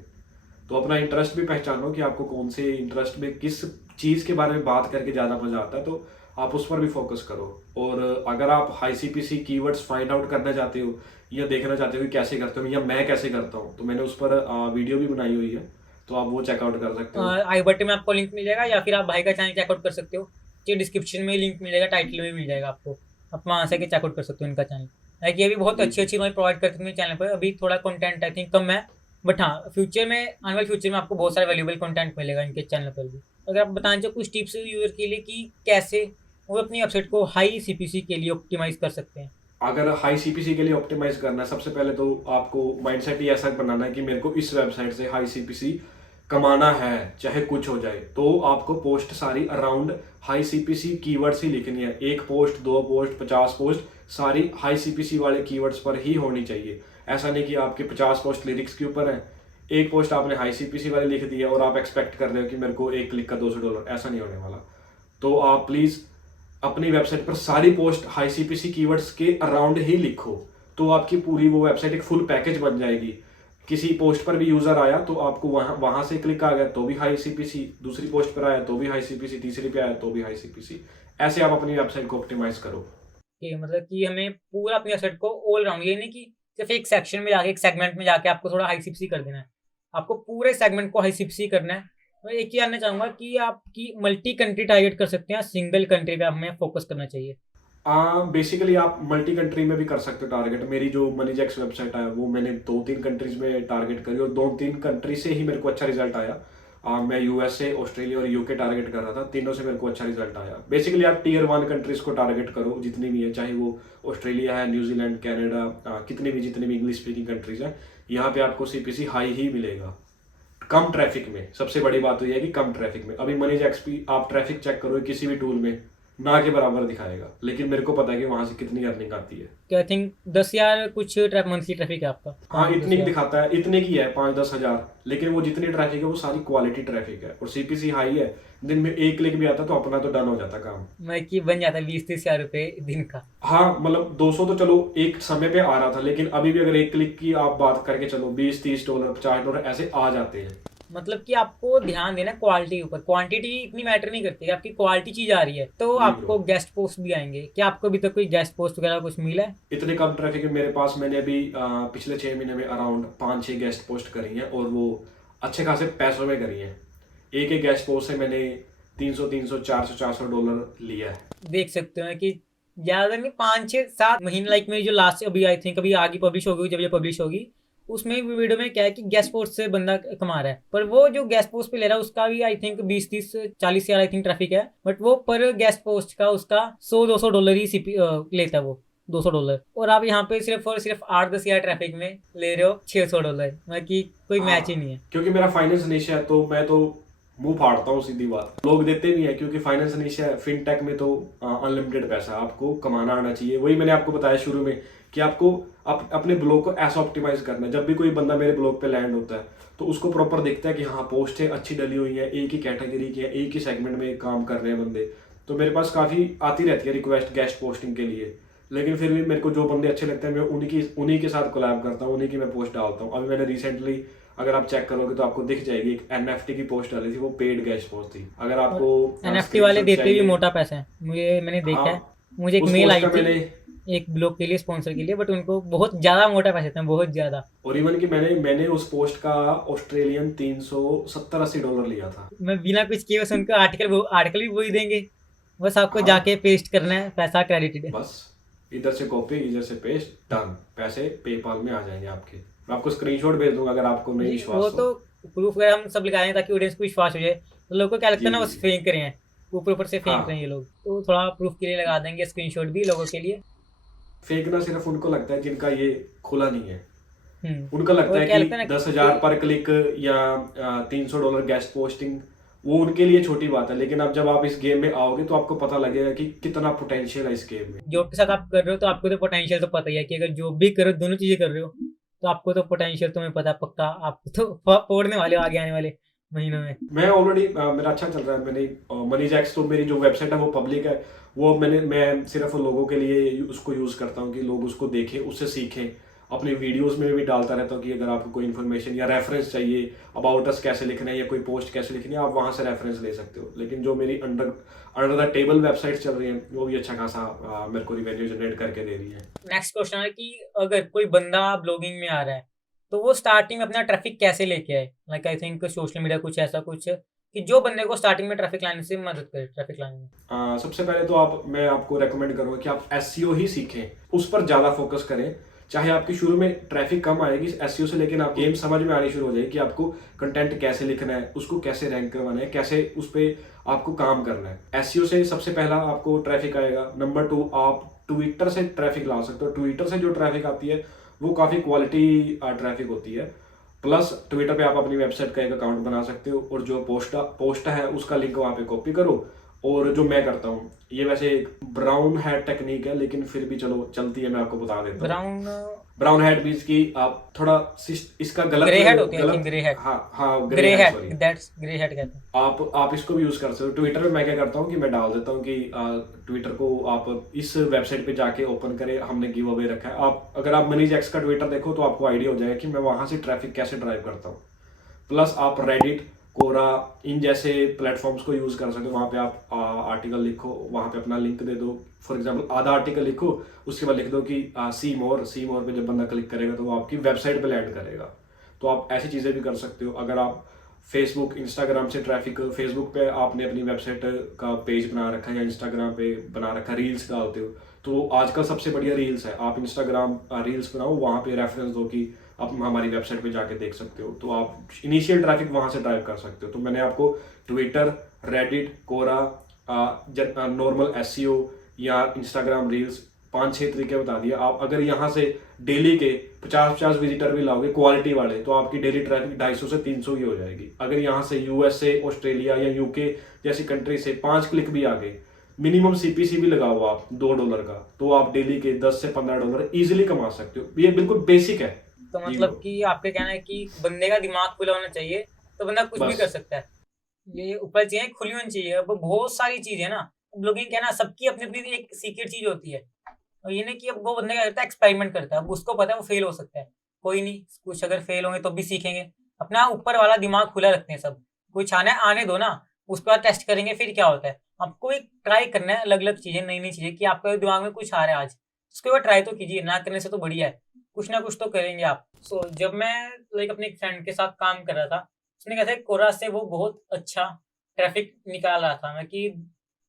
तो अपना इंटरेस्ट भी पहचानो कि आपको कौन से इंटरेस्ट में किस चीज़ के बारे में बात करके ज़्यादा मजा आता है, तो आप उस पर भी फोकस करो। और अगर आप high CPC keywords find out करना चाहते हो या देखना चाहते हो कि कैसे करते हो या मैं कैसे करता हूँ, तो मैंने उस पर वीडियो भी बनाई हुई है, तो आप वो चेकआउट कर सकते हो। आई बटन में आपको लिंक मिल जाएगा या फिर आप भाई का चैनल चेकआउट कर सकते हो, कि डिस्क्रिप्शन में लिंक मिल जाएगा, टाइटल में मिल जाएगा आपको, आप वहाँ से चेकआउट कर सकते हो इनका चैनल। लाइक ये भी बहुत जी अच्छी जी। अच्छी नॉलेज प्रोवाइड करते हैं मेरे चैनल पर। अभी थोड़ा कंटेंट आई थिंक कम है, बट हाँ फ्यूचर में, आने वाले फ्यूचर में आपको बहुत सारा वैल्यूबल कंटेंट मिलेगा इनके चैनल पर भी। अगर आप बताना चाहो कुछ टिप्स यूजर के लिए कि कैसे वो अपनी वेबसाइट को हाई सीपीसी के लिए ऑप्टिमाइज कर सकते हैं। अगर हाई सीपीसी के लिए ऑप्टिमाइज करना है, सबसे पहले तो आपको माइंडसेट ही ऐसा बनाना है कि मेरे को इस वेबसाइट से हाई सीपीसी कमाना है चाहे कुछ हो जाए। तो आपको पोस्ट सारी अराउंड हाई सीपीसी कीवर्ड्स ही लिखनी है, एक पोस्ट, दो पोस्ट, 50 पोस्ट, सारी हाई सीपीसी वाले कीवर्ड्स पर ही होनी चाहिए। ऐसा नहीं कि आपकी 50 पोस्ट लिरिक्स के ऊपर है, एक पोस्ट आपने हाई सीपीसी वाली लिख दी है और आप एक्सपेक्ट कर रहे हो कि मेरे को एक क्लिक का $200, ऐसा नहीं होने वाला। तो आप प्लीज अपनी वेबसाइट पर सारी पोस्ट हाई सीपीसी कीवर्ड्स के अराउंड ही लिखो, तो आपकी पूरी वो वेबसाइट एक फुल पैकेज बन जाएगी। किसी पोस्ट पर भी यूजर आया तो आपको वहां वहां से क्लिक आ गया तो भी हाई सीपीसी, दूसरी पोस्ट पर आया तो भी हाई सीपीसी, तीसरी पे आया तो भी हाई सीपीसी। ऐसे आप अपनी वेबसाइट को ऑप्टिमाइज करो। कि मतलब कि हमें पूरा अपनी वेबसाइट को ऑल राउंड, ये नहीं कि सिर्फ एक सेक्शन में जाके, एक सेगमेंट में जाके आपको थोड़ा हाई सीपीसी कर देना है, आपको पूरे सेगमेंट को हाई सीपीसी करना है। मैं एक ही जानना चाहूंगा कि आपकी मल्टी कंट्री टारगेट कर सकते हैं, सिंगल कंट्री पे हमें फोकस करना चाहिए। बेसिकली आप मल्टी कंट्री में भी कर सकते हो टारगेट। मेरी जो मनीजैक्स वेबसाइट है वो मैंने 2-3 कंट्रीज में टारगेट करी और 2-3 कंट्री से ही मेरे को अच्छा रिजल्ट आया। मैं यूएसए, ऑस्ट्रेलिया और यूके टारगेट कर रहा था, तीनों से मेरे को अच्छा रिजल्ट आया। बेसिकली आप टीयर 1 कंट्रीज को टारगेट करो जितनी भी है, चाहे वो ऑस्ट्रेलिया है, न्यूजीलैंड, कनाडा, जितनी भी इंग्लिश स्पीकिंग कंट्रीज है, यहाँ पे आपको सीपीसी हाई ही मिलेगा कम ट्रैफिक में। सबसे बड़ी बात तो यह है कि कम ट्रैफिक में। अभी मनीज एक्सपी आप ट्रैफिक चेक करो किसी भी टूल में, ना के बराबर दिखाएगा, लेकिन मेरे को पता है कि वहां से कितनी अर्निंग आती है। कि आई थिंक 10,000 कुछ मंथली ट्रैफिक है आपका, हाँ 5-10 इतनी की हज़ार दिखाता है, इतने की है 5-10 हजार, लेकिन वो जितनी ट्रैफिक है वो सारी क्वालिटी ट्रैफिक है और सीपीसी हाई है। दिन में एक क्लिक भी आता तो अपना तो डन हो जाता काम। मैं कि बन जाता है 20-30 हज़ार रुपये दिन का। हाँ मतलब 200 तो चलो एक समय पे आ रहा था, लेकिन अभी भी अगर एक क्लिक की आप बात करके चलो, $20-30, $50 ऐसे आ जाते हैं। मतलब कि आपको ध्यान देना क्वालिटी के ऊपर, क्वांटिटी इतनी मैटर नहीं करती। आपकी क्वालिटी चीज आ रही है तो जी ब्रो। आपको गेस्ट पोस्ट भी आएंगे। क्या आपको अभी तक कोई गेस्ट पोस्ट वगैरह कुछ मिला है? इतने कम ट्रैफिक है मेरे पास, मैंने अभी पिछले 6 महीने में अराउंड 5-6 गेस्ट पोस्ट करी हैं और वो अच्छे खासे पैसों में करी हैं। एक एक गेस्ट पोस्ट से मैंने $300 $400 लिया है। देख सकते हो कि ज्यादा नहीं 5 6 7 महीने लाइक मेरी जो लास्ट अभी आई थिंक अभी आगे पब्लिश होगी, जब ये पब्लिश होगी उसमें भी वीडियो में क्या है कि गेस्ट पोस्ट से बंदा कमा रहा है, पर वो जो गेस्ट पोस्ट पे ले रहा है उसका भी आई थिंक 20 30 40 हजार आई थिंक ट्रैफिक है, बट वो पर गेस्ट पोस्ट का उसका 100 200 डॉलर ही लेता है वो, $200। और आप यहाँ पे सिर्फ और सिर्फ 8 10 हजार ट्रैफिक में ले रहे हो $600, मतलब कि कोई मैच ही नहीं है। क्योंकि मेरा फाइनेंस निश है तो मैं तो मुंह फाड़ता हूँ, सीधी बात। लोग देते भी है क्योंकि फाइनेंस निश है। फिनटेक में तो अनलिमिटेड पैसा है, आपको कमाना आना चाहिए। वही मैंने आपको बताया शुरू में कि आपको अपने ब्लॉग को ऐसा ऑप्टिमाइज करना है। जब भी कोई बंदा मेरे ब्लॉग पे लैंड होता है तो उसको प्रॉपर दिखता है कि हाँ पोस्ट है अच्छी डली हुई है, एक ही कैटेगरी की है, एक ही सेगमेंट में काम कर रहे हैं बंदे। तो मेरे पास काफ़ी आती रहती है रिक्वेस्ट गेस्ट पोस्टिंग के लिए, लेकिन फिर भी मेरे को जो बंदे अच्छे लगते हैं मैं उन्हीं के साथ कोलैब करता हूँ, उन्हीं की मैं पोस्ट डालता हूँ। अभी मैंने रिसेंटली, अगर आप चेक करोगे तो आपको दिख जाएगी, एक एनएफटी की पोस्ट डाली थी, वो पेड गेस्ट पोस्ट थी। अगर आपको एनएफटी वाले स्क्रीनशॉट देते भी चाहिए, मोटा पैसा है, मैंने देखा है। हाँ मुझे एक उस मेल पोस्ट आई का थी मैंने, एक ब्लॉग के लिए, स्पॉन्सर के लिए, बट उनको बहुत ज्यादा मोटा पैसे थे, बहुत ज्यादा। और इवन कि मैंने उस पोस्ट का ऑस्ट्रेलियन $370 80 लिया था। मैं बिना कुछ किए बस उनको आर्टिकल भी वही देंगे, बस आपको जाके हाँ पेस्ट करना है, पैसा क्रेडिटेड है। बस इधर से कॉपी इधर से पेस्ट, डन, पैसे पेपाल में आ जाएंगे आपके। मैं आपको स्क्रीनशॉट भेज दूंगा अगर आपको नहीं जी वो विश्वास तो प्रूफ वगैरह हम सब लगाए हैं ताकि ऑडियंस को विश्वास हो जाए, तो लोगों को क्या लगता जी है ना जी बस जी। फेंक रहे हैं, ऊपर ऊपर से फेंक रहे हैं हाँ, ये लोग, तो थोड़ा प्रूफ के लिए लगा देंगे स्क्रीनशॉट भी लोगों के लिए। फेंकना सिर्फ उनको लगता है जिनका ये खुला नहीं है। उनका और लगता है क्या कि लगता है ना 10,000 कोई, पर क्लिक या $300 गेस्ट पोस्टिंग, वो उनके लिए छोटी बात है। लेकिन अब जब आप इस गेम में आओगे तो आपको पता लगेगा कि कितना पोटेंशियल है इस गेम में। जॉब के साथ आप कर रहे हो तो आपको तो पोटेंशियल तो पता ही है कि अगर जॉब भी करो, दोनों चीजें कर रहे हो, तो आपको तो पोटेंशियल तुम्हें पता है पक्का, आप तो फोड़ने वाले हो आगे आने वाले महीनों में। मैं ऑलरेडी, मेरा अच्छा चल रहा है। मैंने मनी जैक्स, तो मेरी जो वेबसाइट है वो पब्लिक है। वो मैं सिर्फ लोगों के लिए उसको यूज़ करता हूँ कि लोग उसको देखें, उससे सीखें। अपने वीडियोस में भी डालता रहता हूँ कि अगर आपको कोई इन्फॉर्मेशन या रेफरेंस चाहिए, अबाउट अस कैसे लिखना है या कोई पोस्ट कैसे लिखनी है, आप वहाँ से रेफरेंस ले सकते हो। लेकिन जो मेरी under under the table website चल रही है वो भी अच्छा खासा मेरे को रिवेन्यू जनरेट करके दे रही है। नेक्स्ट क्वेश्चन है कि अगर कोई बंदा ब्लॉगिंग में आ रहा है तो वो स्टार्टिंग में अपना ट्रैफिक कैसे लेके आए, like I think social media कुछ ऐसा कुछ कि जो बंदे को स्टार्टिंग में ट्रैफिक लाने से मदद करे, ट्रैफिक लाने में। सबसे पहले तो मैं आपको रेकमेंड करूंगा कि आप एसईओ ही सीखें, उस पर ज़्यादा फोकस करें। चाहे आपकी शुरू में ट्रैफिक कम आएगी एसईओ से, लेकिन आप गेम समझ में आनी शुरू हो जाएगी कि आपको कंटेंट कैसे लिखना है, उसको कैसे रैंक करवाना है, कैसे उस पर आपको काम करना है। एसईओ से सबसे पहला आपको ट्रैफिक आएगा। नंबर 2, आप ट्विटर से ट्रैफिक ला सकते हो। ट्विटर से जो ट्रैफिक आती है वो काफ़ी क्वालिटी ट्रैफिक होती है। प्लस ट्विटर पे आप अपनी वेबसाइट का एक अकाउंट बना सकते हो और जो पोस्ट है उसका लिंक वहाँ पे कॉपी करो। और जो मैं करता हूँ, ये वैसे एक ब्राउन हैट टेक्निक है लेकिन फिर भी चलो चलती है, मैं आपको बता देता हूँ। ब्राउन ब्राउन हैट मीन्स की आप थोड़ा इसका ग्रे हेड होती है, आई गलत, थिंक ग्रे हेड, हाँ हाँ grey grey hat, head sorry. That's grey head कहते हैं। आप इसको भी यूज कर सकते हो। ट्विटर पे मैं क्या करता हूँ कि मैं डाल देता हूँ कि ट्विटर को आप इस वेबसाइट पे जाके ओपन करें, हमने गिव अवे रखा है। आप अगर आप मनी जैक्स का ट्विटर देखो तो आपको आइडिया हो जाएगा कि मैं वहां से ट्रैफिक कैसे ड्राइव करता हूँ। प्लस आप रेडिट, कोरा, इन जैसे प्लेटफॉर्म्स को यूज कर सकते हो। वहाँ पे आप आर्टिकल लिखो, वहाँ पे अपना लिंक दे दो। फॉर एग्जांपल आधा आर्टिकल लिखो, उसके बाद लिख दो कि सी मोर पे जब बंदा क्लिक करेगा तो वो आपकी वेबसाइट पे लैंड करेगा। तो आप ऐसी चीज़ें भी कर सकते हो। अगर आप फेसबुक इंस्टाग्राम से ट्रैफिक, फेसबुक पे आपने अपनी वेबसाइट का पेज बना रखा है या इंस्टाग्राम पे बना रखा है, रील्स डालते हो, तो आजकल सबसे बढ़िया रील्स है। आप इंस्टाग्राम रील्स बनाओ, वहाँ पे रेफरेंस दो कि आप हमारी वेबसाइट पे जाके देख सकते हो, तो आप इनिशियल ट्रैफिक वहाँ से ड्राइव कर सकते हो। तो मैंने आपको ट्विटर, रेडिट, कोरा, नॉर्मल एसईओ या इंस्टाग्राम रील्स 5 6 तरीके बता दिए। आप अगर यहाँ से डेली के 50 विजिटर भी लाओगे क्वालिटी वाले, तो आपकी डेली ट्रैफिक 250 से 300 ही हो जाएगी। अगर यहाँ से यूएसए, ऑस्ट्रेलिया या यूके जैसी कंट्री से 5 क्लिक भी आ गए, मिनिमम सीपीसी भी लगाओ आप $2 का, तो आप डेली के $10 से $15 इजीली कमा सकते हो। ये बिल्कुल बेसिक है। तो जी मतलब ब्रो, कि आपका कहना है कि बंदे का दिमाग खुला होना चाहिए तो बंदा कुछ भी कर बस सकता है, ये ऊपर चीजें खुली होनी चाहिए। अब बहुत सारी चीज है ना, ब्लॉगिंग क्या है ना, सबकी अपनी अपनी एक सीक्रेट चीज होती है, और ये नहीं कि अब वो बंदा क्या करता है, एक्सपेरिमेंट करता है, अब उसको पता है वो फेल हो सकता है, कोई नहीं, कुछ अगर फेल होंगे तो भी सीखेंगे। अपना ऊपर वाला दिमाग खुला रखते हैं सब, कुछ आना है आने दो ना, उसके बाद टेस्ट करेंगे फिर क्या होता है। आपको एक ट्राई करना है अलग अलग चीजें, नई नई चीजें, कि आपके दिमाग में कुछ आ रहा है आज, उसके बाद ट्राई तो कीजिए, ना करने से तो बढ़िया है, कुछ ना कुछ तो करेंगे आप। जब मैं लाइक अपने एक फ्रेंड के साथ काम कर रहा था, उसने कहा था कोरा से वो बहुत अच्छा ट्रैफिक निकाल रहा था मैं कि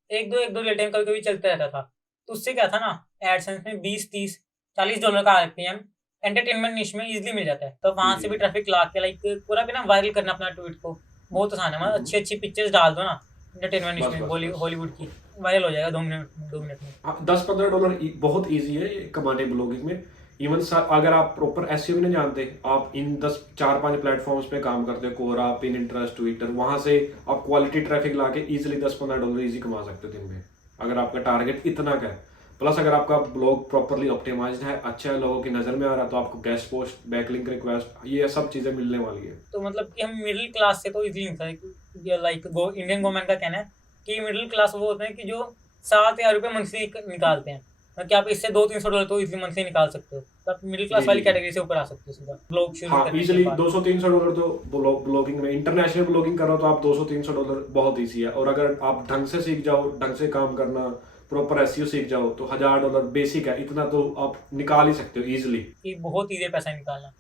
एक दो रियल टाइम कभी-कभी चलता रहता था। तो उससे क्या था ना, एडसेंस में 20, 30, $40 का आरपीएम एंटरटेनमेंट निश में ईज़िली मिल जाता है। तो जी वहाँ जी से भी जी। ट्रैफिक ला के लाइक पूरा भी ना वायरल करना अपना ट्वीट को बहुत आसान है। मतलब हम्म, अच्छी-अच्छी पिक्चर्स डाल दो ना एंटरटेनमेंट निश बस में बस बस। हॉलीवुड की, वायरल हो जाएगा 2 मिनट में। हाँ, $10-15 बहुत ईजी है ये कमाने ब्लॉगिंग में। इवन अगर आप प्रॉपर एसईओ भी नहीं जानते, आप इन 10 4 5 प्लेटफॉर्म्स पे काम करते हो, कोरा, पिनिंटरेस्ट, ट्विटर, वहां से आप क्वालिटी ट्रैफिक लाके इजीली $10-15 इजी कमा सकते हो दिन में, अगर आपका टारगेट इतना का है। प्लस अगर आपका ब्लॉग प्रॉपरली ऑप्टिमाइज्ड है, अच्छा है, लोगों की नज़र में आ रहा है, तो आपको गेस्ट पोस्ट, बैकलिंक रिक्वेस्ट, ये सब चीज़ें मिलने वाली है। तो मतलब कि हम मिडिल क्लास से तो इजीली निकल सकते हैं। लाइक गो इंडियन गवर्नमेंट का कहना है कि मिडिल क्लास वो होते हैं कि जो 7,000 रुपये मंथली निकालते हैं। मतलब कि आप इससे $200-300 तो इजीली मंथली निकाल सकते हो। तो आप मिडिल जी क्लास वाली जी जी। कैटेगरी से ऊपर आ सकते हो सीधा ब्लॉग शुरू हाँ, करने के इजीली बाद। $200-300 तो ब्लॉगिंग में, इंटरनेशनल ब्लॉगिंग करो तो आप $200-300 बहुत ईजी है। और अगर आप ढंग से सीख जाओ, ढंग से काम करना, प्रॉपर एसईओ सीख जाओ, तो $1,000 बेसिक है, इतना तो आप निकाल ही सकते हो इजीली। कि बहुत ईजी पैसा निकालना।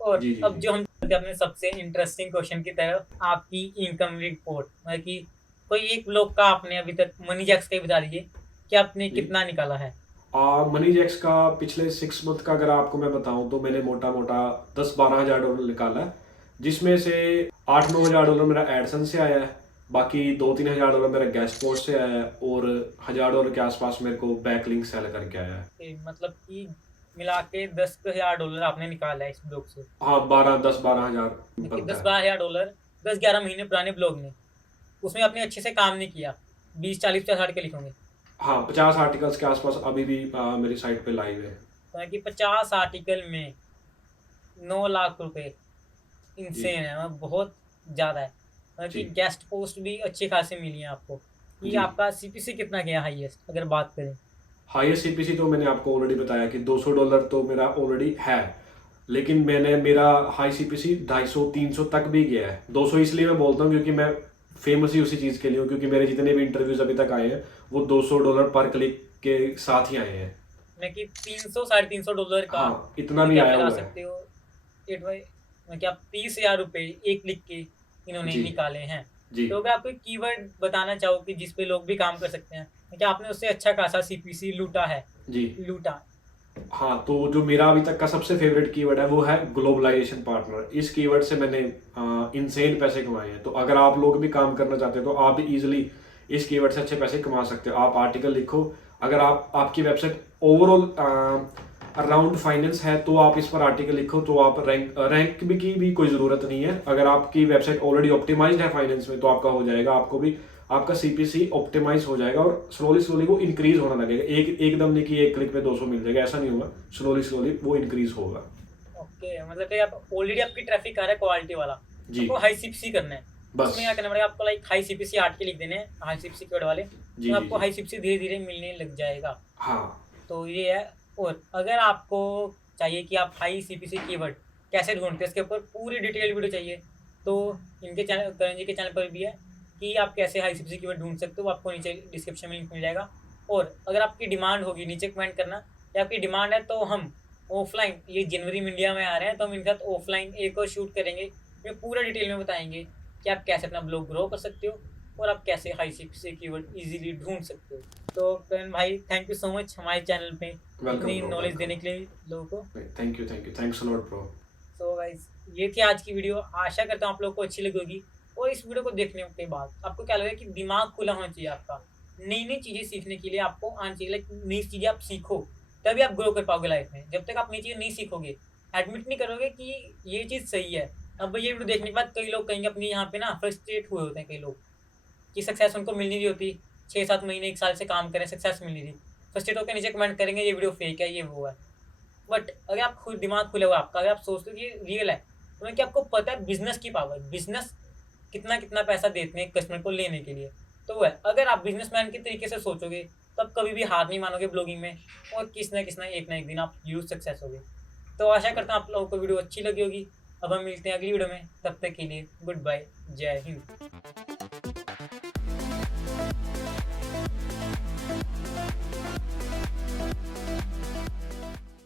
और जी जी अब जी। जो हम चलते हैं अपने सबसे इंटरेस्टिंग क्वेश्चन की तरफ, आपकी इनकम रिपोर्ट। मतलब कि कोई एक ब्लॉग का आपने अभी तक मनी जैक्स का ही बता दीजिए कि आपने जी कितना निकाला है। मनी जैक्स का पिछले 6 मंथ का अगर आपको मैं बताऊं, तो मैंने मोटा मोटा $10-12 हज़ार निकाला है, जिसमें से $8-9 हज़ार मेरा एडसन से आया है, बाकी $2-3 हज़ार मेरा गेस्ट पोस्ट से आया है, और $1,000 के आसपास मेरे को बैकलिंक सेल करके आया है। मतलब कि मिला के $10,000 आपने निकाला है इस ब्लॉग से। हाँ, 10-12 हज़ार कि बनता है। $10-12 10-11 महीने पुराने ब्लॉग में, उसमें आपने अच्छे से काम नहीं किया, 20, 40, 50 आर्टिकल लिखोगे। हाँ, 50 आर्टिकल्स के आसपास अभी भी मेरी साइट पे लाइव है। तो कि 50 आर्टिकल में 9 लाख रुपए जी इंसेन है, मतलब बहुत ज़्यादा है। मतलब कि जी गेस्ट पोस्ट भी अच्छी खासी मिली है आपको। ये जी। आपका सीपीसी कितना गया हाईएस्ट अगर बात करें। हाईएस्ट सीपीसी तो मैंने आपको ऑलरेडी बताया कि $200 तो मेरा ऑलरेडी है, लेकिन मेरा हाई सीपीसी 250-300 तक भी गया है। 200 इसलिए मैं बोलता हूँ क्योंकि मैं फेमस ही उसी चीज़ के लिए हूँ, क्योंकि मेरे जितने भी इंटरव्यूज अभी तक आए हैं वो $200 पर क्लिक के साथ ही आए हैं। मैं कि 300 $350 का हाँ, इतना ये भी कि आप आया लगा हुआ है। सकते हो। एट बाई मैं कि आप 30,000 रुपये एक लिख के इन्होंने जी निकाले हैं। जी तो अगर आप कोई कीवर्ड बताना चाहो कि जिस पे लोग भी काम कर सकते हैं, क्या आपने उससे अच्छा खासा सीपीसी लूटा है। जी। लूटा। हाँ, तो जो मेरा अभी तक का सबसे फेवरेट कीवर्ड है वो है ग्लोबलाइजेशन पार्टनर। इस कीवर्ड से मैंने इनसेन पैसे कमाए हैं। तो अगर आप लोग भी काम करना चाहते हो तो आप भी इजीली इस कीवर्ड से अच्छे पैसे कमा सकते हो। आप आर्टिकल लिखो, अगर आपकी वेबसाइट ओवरऑल अराउंड फाइनेंस है तो आप इस पर आर्टिकल लिखो, तो आप रैंक भी की भी कोई ज़रूरत नहीं है। अगर आपकी वेबसाइट ऑलरेडी ऑप्टिमाइज्ड है फाइनेंस में तो आपका हो जाएगा, आपको भी आपका सीपीसी ऑप्टिमाइज हो जाएगा, और स्लोली स्लोली वो इंक्रीज होना लगेगा। एकदम नहीं कि एक क्लिक पे 200 मिल जाएगा, ऐसा नहीं होगा। स्लोली स्लोली वो इंक्रीज होगा। ओके, मतलब कि आप ऑलरेडी आपकी ट्रैफिक आ रहा है क्वालिटी वाला, जी, आपको हाई सीपीसी करना है। उसमें बस। क्या करना पड़ेगा आपको, लाइक हाई सीपीसी 8 के लिख देने हैं, हाई सीपीसी कीवर्ड वाले, जी तो जी आपको जी। हाई सीपीसी धीरे धीरे मिलने लग जाएगा। हाँ तो ये है। और अगर आपको चाहिए कि आप हाई सीपीसी कीवर्ड कैसे ढूंढते हैं, इसके ऊपर पूरी डिटेल वीडियो चाहिए, तो इनके चैनल, करण जी के चैनल पर भी है कि आप कैसे हाई सीपीसी कीवर्ड ढूंढ सकते हो, वो आपको नीचे डिस्क्रिप्शन में लिंक मिल जाएगा। और अगर आपकी डिमांड होगी नीचे कमेंट करना कि आपकी डिमांड है, तो हम ऑफलाइन, ये जनवरी में इंडिया में आ रहे हैं तो हम इनके साथ ऑफलाइन एक और शूट करेंगे, इसमें पूरा डिटेल में बताएंगे कि आप कैसे अपना ब्लॉग ग्रो कर सकते हो और आप कैसे हाई सीपीसी कीवर्ड इजीली ढूंढ सकते हो। तो करण भाई, थैंक यू सो मच हमारे चैनल पे वेलकम इतनी ब्रो, नॉलेज वेलकम। देने के लिए लोगों को। Thank you, thanks a lot bro. So guys, ये थी आज की वीडियो। आशा करता हूँ आप लोग को अच्छी लगी होगी। और इस वीडियो को देखने के बाद आपको क्या लगा कि दिमाग खुला होना चाहिए आपका, नई नई चीज़ें सीखने के लिए आपको आना चाहिए। लाइक नई चीज़ें आप सीखो, तभी आप ग्रो कर पाओगे लाइफ में। जब तक आप नई चीज़ें नहीं सीखोगे, एडमिट नहीं करोगे कि ये चीज़ सही है। अब ये वीडियो देखने के बाद कई लोग कहेंगे, अपने यहाँ पे ना फ्रस्ट्रेट हुए होते हैं कई लोग कि सक्सेस उनको मिल नहीं रही होती। 6-7 महीने 1 साल से काम करें, सक्सेस मिल नहीं रही, फ्रस्ट्रेट होकर नीचे कमेंट करेंगे ये वीडियो फेक है, ये वो है। बट अगर आप खुद दिमाग खुला हुआ आपका, अगर आप सोचते हो कि ये रियल है, तो मैं कि आपको पता है बिजनेस की पावर, बिजनेस कितना कितना पैसा देते हैं कस्टमर को लेने के लिए। तो वो है, अगर आप बिजनेसमैन के तरीके से सोचोगे तब कभी भी हार नहीं मानोगे ब्लॉगिंग में, और किस ना एक दिन आप जरूर सक्सेस होगे। तो आशा करता हूँ आप लोगों को वीडियो अच्छी लगी होगी। अब हम मिलते हैं अगली वीडियो में, तब तक के लिए गुड बाय, जय हिंद।